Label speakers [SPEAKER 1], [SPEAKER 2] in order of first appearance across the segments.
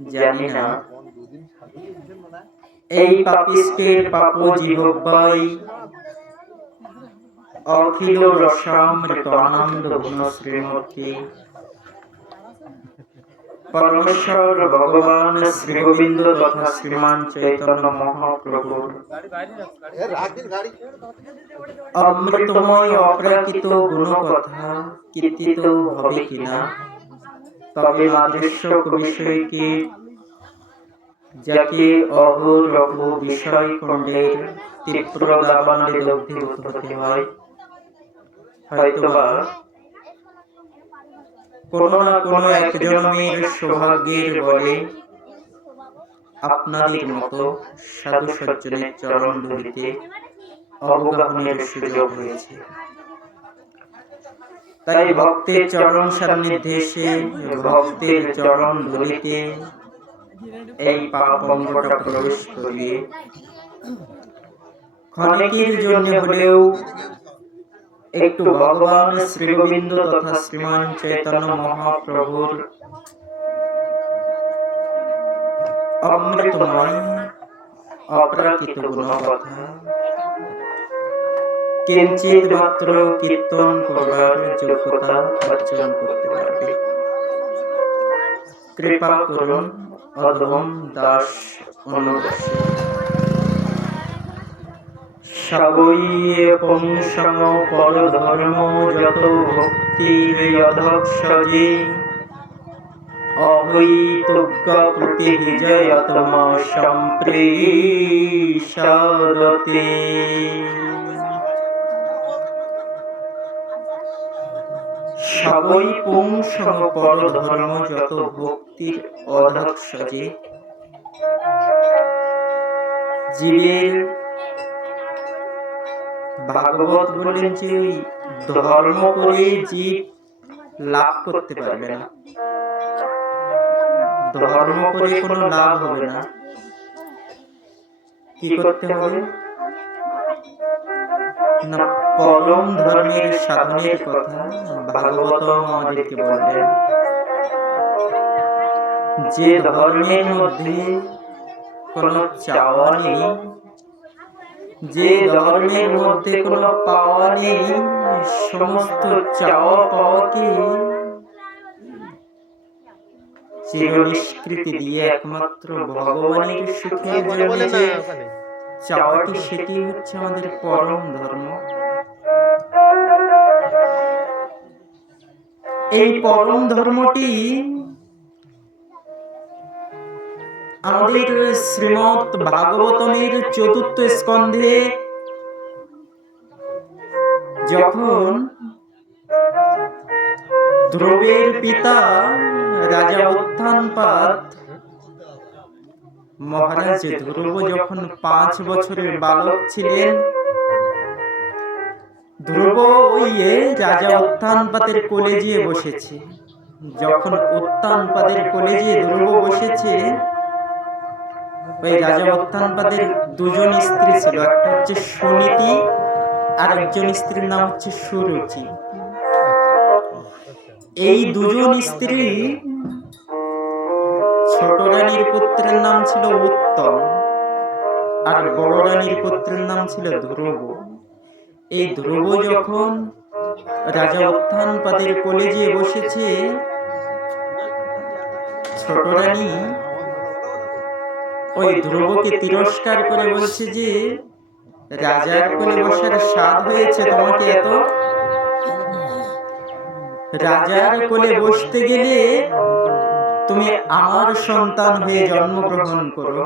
[SPEAKER 1] জানি না। এই পাপ অখিল শ্রীমূর্তি পরমেশ্বর ভগবান শ্রী গোবিন্দ তথা শ্রীমান চৈতন্য মহাপ্রভুর। অমৃতময় অপ্রাকৃত গুণ কথা কীর্তিত হবে কিনা? তবে মাদৃশ্য বিষয়কে যাকে অহরহ বিষয় খণ্ডের তীব্র দাবানলে দগ্ধীভূত হতে হয়। হয়তোবা কোনো না কোনো এক জন্মের সৌভাগ্যের বলে আপনাদের মতো সাধু সজ্জনের চরণ ধরিতে অবগাহনের সুযোগ হয়েছে তাই ভক্তের চরণ সান্নিধ্যে ভক্তের চরণ ধরিতে এই পাপ অঙ্গটা প্রবেশ করিয়ে ক্ষণিকের জন্য হলেও একটু ভগবান শ্রী গোবিন্দ তথা শ্রীমান চৈতন্য মহাপ্রভুর অমৃতময়, অপ্রাকৃত গুণ কথা কিঞ্চিত মাত্র কীর্তন করবার যোগ্যতা অর্জন করতে পারবে। কৃপা করুন অদম দাস অনুদাসী। সবই পুংসং পরধর্ম যত ভক্তির অধক্ষজে অহৈতজ্ঞ প্রতিহিজয়তম সম্প্রেষাদতে। সবই পুংসং পরধর্ম যত ভক্তির অধক্ষজে জীবের ভাগবত বললেন যে ওই ধর্ম করে জীব লাভ করতে পারবে না। ধর্ম করে কোনো লাভ হবে না। কি করতে হবে? না পরম ধর্মের সাধনের কথা ভাগবত আমাদেরকে বললেন। যে ধর্মের মধ্যে কোনো চাওয়া নেই যে ধর্মের মধ্যে কোনো পাওয়া নেই সমস্ত চাওয়া পাওয়াকে চির নিষ্কৃতি দিয়ে একমাত্র ভগবানের যে চাওয়াটি সেটি হচ্ছে আমাদের পরম ধর্ম। এই পরম ধর্মটি আমাদের শ্রীমৎ ভাগবতমের চতুর্থ স্কন্ধে যখন ধ্রুবের পিতা রাজা উত্থানপাদ মহারাজ ধ্রুব যখন পাঁচ বছরের বালক ছিলেন ধ্রুব ওই রাজা উত্থানপাতের কোলে যেয়ে বসেছে। যখন উত্থানপাদের কোলে যেয়ে ধ্রুব বসেছে, ওই রাজা উত্থানপাদের দুজন স্ত্রী ছিল, একটা হচ্ছে সুনীতি আর একজন স্ত্রীর নাম হচ্ছে সুরুচি। এই দুজন স্ত্রী ছোট রানীর পুত্রের নাম ছিল উত্তম আর বড় রানীর পুত্রের নাম ছিল ধ্রুব। এই ধ্রুব যখন রাজা উত্থানপাদের কোলে যেয়ে বসেছে ছোট রানী ওই ধ্রুবকে তিরস্কার করে বলছে যে, রাজার কোলে বসার স্বাদ হয়েছে তোমাকে এত? রাজার কোলে বসতে গেলে তুমি আমার সন্তান হয়ে জন্মগ্রহণ করো।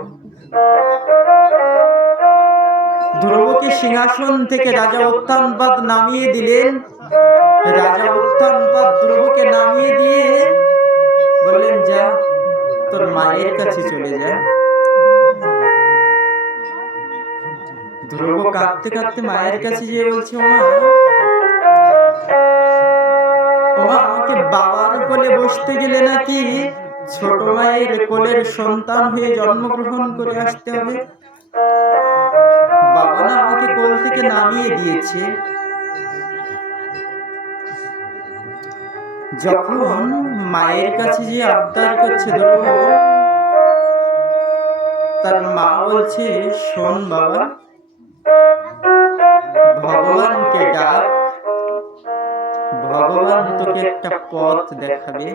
[SPEAKER 1] ধ্রুবকে সিংহাসন থেকে রাজা উত্থানপাদ নামিয়ে দিলেন। রাজা উত্থানপাদ ধ্রুবকে নামিয়ে দিয়ে বললেন, যা, তোর মায়ের কাছে চলে যা। ধ্রুব কাঁদতে কাঁদতে মায়ের কাছে গিয়ে বলছে মা আমাকে বাবার কোলে বসতে গেলে নাকি ছোট মায়ের কোলের সন্তান হয়ে জন্মগ্রহণ করে আসতে হবে? বাবা না আমাকে কোল থেকে নামিয়ে দিয়েছে। যখন মায়ের কাছে যে আবদার করছে ধ্রুব তার মা বলছে শোন বাবা ভগবানকে ডাক ভগবান তোকে একটা পথ দেখাবে।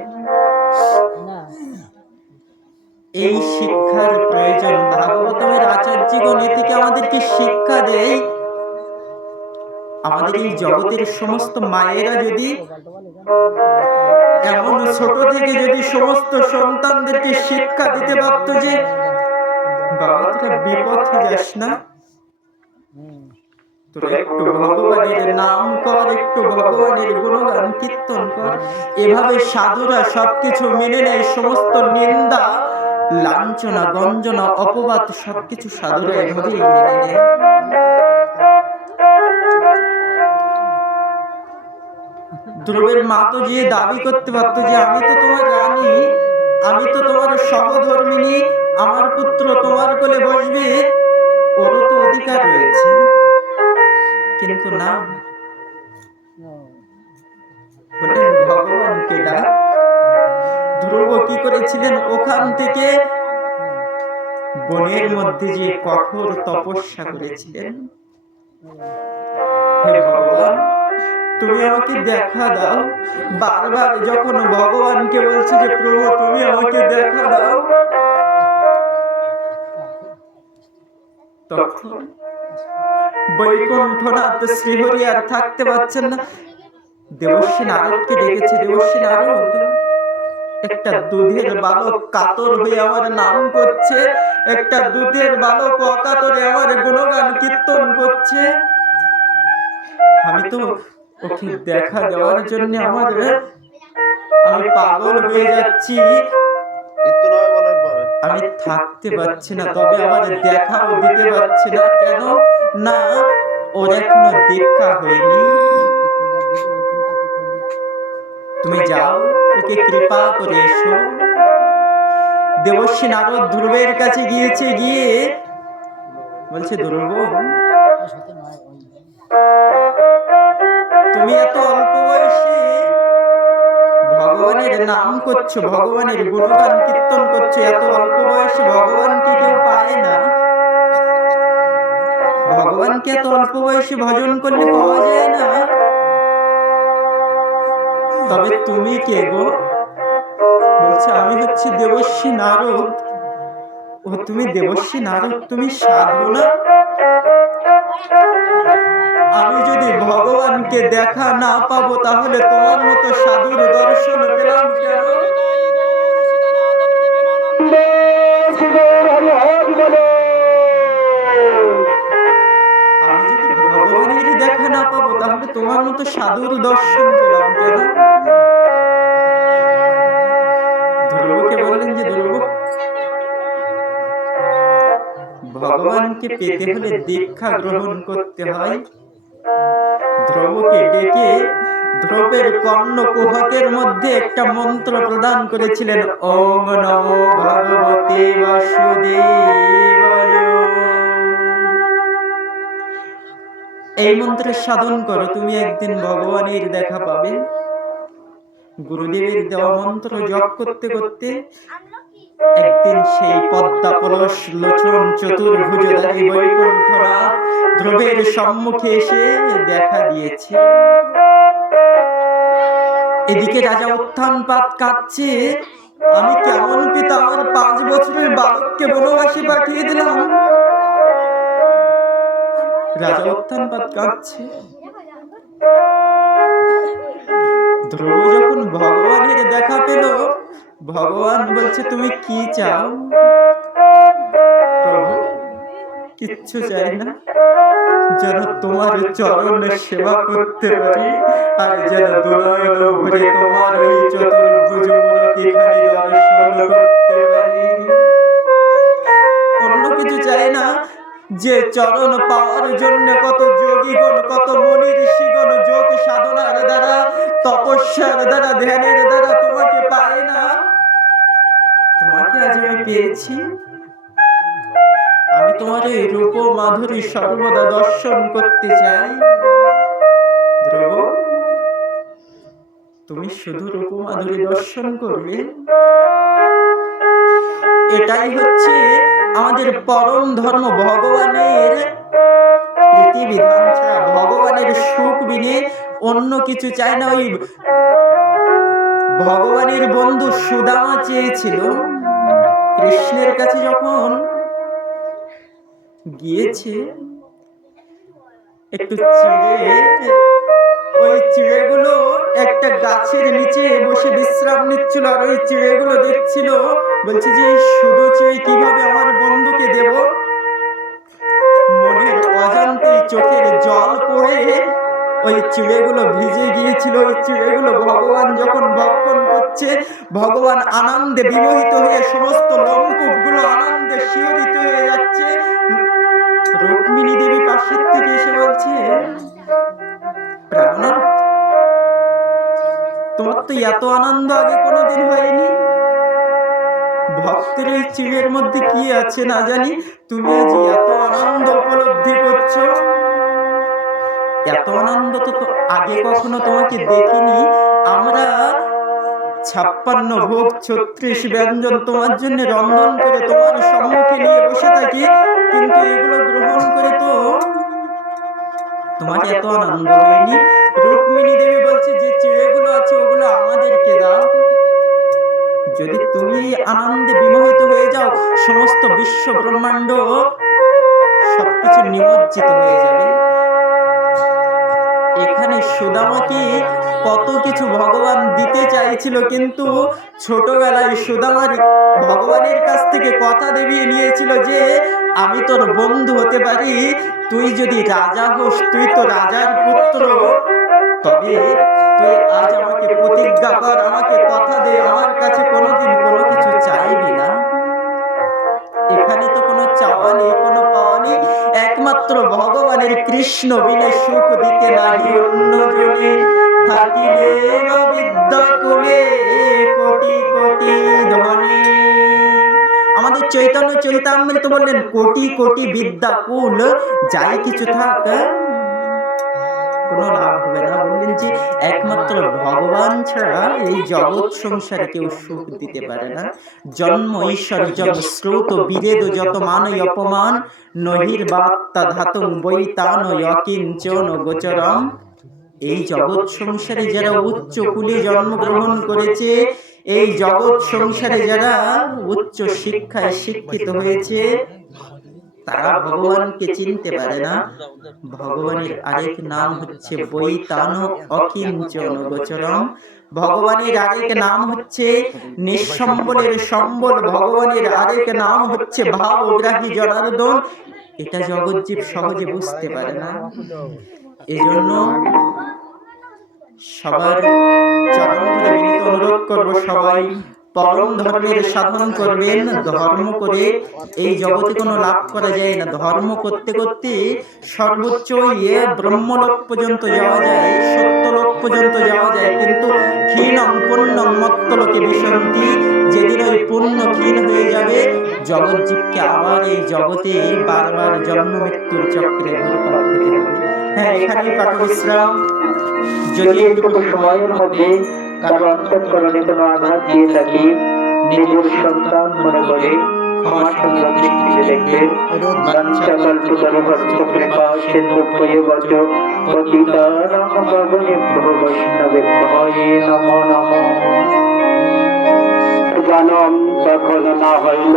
[SPEAKER 1] এই শিক্ষার প্রয়োজন ভাগবতমের এ থেকে আমাদেরকে শিক্ষা দেয়, আমাদের এই জগতের সমস্ত মায়েরা যদি এমন ছোট থেকে যদি সমস্ত সন্তানদেরকে শিক্ষা দিতে পারতো যে, বাবা, তোরা বিপথে যাস না। তোরা একটু ভগবানের নাম কর, একটু ভগবানের গুণগান কীর্তন কর। এভাবে সাধুরা সবকিছু মেনে নেয়, সমস্ত নিন্দা লাঞ্ছনা, গঞ্জনা, অপবাদ সবকিছু সাধুরা এভাবেই মেনে নেয়। ধ্রুবের মা তো যে দাবি করতে পারতো যে, আমি তো তোমার রানী, আমি তো তোমার সহধর্মিনী, আমার পুত্র তোমার কোলে বসবে, ওরও তো অধিকার রয়েছে। কিন্তু না ভগবানকে ডাক ধ্রুব কি করেছিলেন ওখান থেকে? বনের মধ্যে যে কঠোর তপস্যা করেছিলেন। তুমি আমাকে দেখা দাও। বারবার যখন ভগবানকে বলছে যে, প্রভু, তুমি আমাকে দেখা দাও, তখন বৈকুণ্ঠনাথ শ্রীহরি আর থাকতে পারছেন না। দেবশ্রী নারদকে ডেকেছে দেবশ্রী নারদ। একটা দুধের বালক কাতর হয়ে আমার নাম করছে, একটা দুধের বালক অকাতরে আমার গুণগান কীর্তন করছে। আমি তো ওকে দেখা দেওয়ার জন্য আমার আমি পাগল হয়ে যাচ্ছি। আমি থাকতে পারছি না, তবে আমার দেখাও দিতে পারছি না, কেন? না, ওর এখনও দেখা হয়নি। তুমি যাও। ওকে কৃপা করে এসো। দেবশ্রী নারদ ধ্রুবের কাছে গিয়েছে, গিয়ে বলছে ধ্রুব তুমি এত অল্প বয়সে ভগবানের নাম করছ, ভগবানের গুণগান কীর্তন করছ, এত অল্প বয়সে ভগবানকে কেউ পায় না। ভগবানকে এত অল্প বয়সে ভজন করলে পাওয়া যায় না। তবে তুমি কে গো? বলছে, আমি হচ্ছি দেবশ্রী নারদ। ও, তুমি দেবশ্রী নারদ? তুমি সাধু না? আমি যদি ভগবানকে দেখা না পাবো, তাহলে তোমার মতো সাধুর দর্শন পেলাম কেন? আমি যদি ভগবানের দেখা না পাবো, তাহলে তোমার মতো সাধুর দর্শন পেলাম ভগবানকে পেতে হলে দীক্ষা গ্রহণ করতে হয়। ধ্রুবকে ডেকে ধ্রুবের কর্ণ কুহকের মধ্যে একটা মন্ত্র প্রদান করেছিলেন ওম নমো ভগবতে বাসুদেবায় এই মন্ত্রের সাধন করো তুমি একদিন ভগবানের দেখা পাবে। গুরুদেবের দেওয়া মন্ত্র জপ করতে করতে একদিন সেই পদ্মা পলস লোচন চতুর্ভুজধারী বৈকুণ্ঠনাথ ধ্রুবের সম্মুখে এসে দেখা দিয়েছে। এদিকে রাজা উত্থানপাত কাঁদছে। আমি কেমন পিতা আমার পাঁচ বছরের বালককে বনবাসী পাঠিয়ে দিলাম? রাজা উত্থানপাত কাঁদছে। ধ্রুব যখন পেল ভগবান বলছে, তুমি কি চাও? কিচ্ছু চাই না। যেন তোমার চরণ সেবা করতে পারি, আর যেন ভরে তোমার ওই চতুর্ভুজ অন্য কিছু চাই না, যে চরণ পাওয়ার জন্য কত যোগীগণ, কত মুনি ঋষিগণ যোগ সাধনার দ্বারা, তপস্যার দ্বারা ধ্যানের পেয়েছি। আমি তোমার এই রূপ মাধুরী সর্বদা দর্শন করতে চাই। ধ্রুব তুমি শুধু রূপমাধুরী দর্শন করবে? এটাই হচ্ছে আমাদের পরম ধর্ম ভগবানের ভগবানের সুখ বিনে অন্য কিছু চায় না। ওই ভগবানের বন্ধু সুদামা চেয়েছিল। কৃষ্ণের কাছে যখন গিয়েছে, একটু চিড়ে ওই চিড়েগুলো একটা গাছের নিচে বসে বিশ্রাম নিচ্ছিল আর ওই চিড়েগুলো দেখছিল, বলছে যে শুধু চিড়ে কীভাবে ওই চিড়েগুলো ভিজে গিয়েছিল, ওই চিড়েগুলো ভগবান যখন ভক্ষণ করছে, ভগবান আনন্দে বিমোহিত হয়ে সমস্ত লোমকূপগুলো আনন্দে শিহরিত হয়ে যাচ্ছে। রুক্মিণী দেবী পাশের থেকে এসে বলছে তোমার তো এত আনন্দ আগে কোনোদিন হয়নি। ভক্তের এই চিড়ের মধ্যে কি আছে না জানি। তুমি আজ এত আনন্দ উপলব্ধি করছ। এত আনন্দ তো আগে কখনো তোমাকে দেখিনি। আমরা ছাপ্পান্ন ভোগ ছত্রিশ ব্যঞ্জন তোমার জন্য রন্ধন করে তোমার সম্মুখে নিয়ে বসে থাকি, কিন্তু এগুলো গ্রহণ করে তো তোমাকে এত আনন্দ হয়নি। রুক্মিণী দেবী বলছে, যে চিড়েগুলো আছে, ওগুলো আমাদেরকে দাও। যদি তুমি আনন্দে বিমোহিত হয়ে যাও, সমস্ত বিশ্ব ব্রহ্মাণ্ড সবকিছু নিমজ্জিত হয়ে যাবে। সুদামাকে কত কিছু ভগবান দিতে চাইছিল, কিন্তু ছোটবেলায় সুদামার ভগবানের কাছ থেকে কথা দেবিয়ে নিয়েছিল যে, আমি তোর বন্ধু হতে পারি, তুই যদি রাজা হোস, তুই তো রাজার পুত্র। তবে তুই আজ আমাকে প্রতিজ্ঞা কর, আমাকে কথা দে, আমার কাছে কোনোদিন কোনো কিছু চাইবি না। এখানে তো কোনো চাওয়া নেই, কোনো একমাত্র ভগবানের কৃষ্ণ বিলে সুখ দিতে নাহি অন্য জনে থাকিলে বিদ্যা কুলে কোটি কোটি ধনে। আমাদের চৈতন্য চৈতামৃত বললেন, কোটি কোটি বিদ্যা কুল, যাই কিছু থাক, কোনো লাভ হবে না। বললেন যে একমাত্র ভগবান ছাড়া এই জগৎ সংসারে কেউ সুখ দিতে পারে না। জন্ম ঈশ্বর জন্ম স্রোত বিভেদ যত মানই অপমান নহির বাত্তা ধাতম বৈতান অকিঞ্চন গোচরম। এই জগৎ সংসারে যারা উচ্চ কুলে জন্মগ্রহণ করেছে এই জগৎ সংসারে যারা উচ্চ শিক্ষায় শিক্ষিত হয়েছে তারা ভগবানকে চিনতে পারে না। ভগবানের আরেক নাম হচ্ছে বৈতান অকিঞ্চন গোচরম। ভগবানের আরেক নাম হচ্ছে নিঃসম্বলের সম্বল। ভগবানের আরেক নাম হচ্ছে ভাব ভাবগ্রাহী জনার্দন। এটা জগজ্জীব সহজে বুঝতে পারে না। এজন্য সবার চরণ অনুরোধ করব সবাই পরম ধর্মের সাধন করবেন, ধর্ম করে এই জগতে কোনো লাভ করা যায় না। ধর্ম করতে করতে সর্বোচ্চ ইয়ে ব্রহ্মলোক পর্যন্ত যাওয়া যায়, সত্যলোক পর্যন্ত যাওয়া যায়। কিন্তু ক্ষীণম পুণ্যম মত্তলোকে বিশন্তি যেদিন ওই পুণ্য ক্ষীণ হয়ে যাবে জগৎজীবকে আবার এই জগতে বারবার জন্ম মৃত্যুর চক্রে হ্যাঁ এখানেই পাঠ বিশ্রাম যদি একটু
[SPEAKER 2] সময়ের মধ্যে কারও অন্তঃকরণে কোনো আঘাত দিয়ে থাকি নিজের সন্তান মনে করে ক্ষমার সুন্দর দৃষ্টিতে নমঃ জানম তখন না হইল।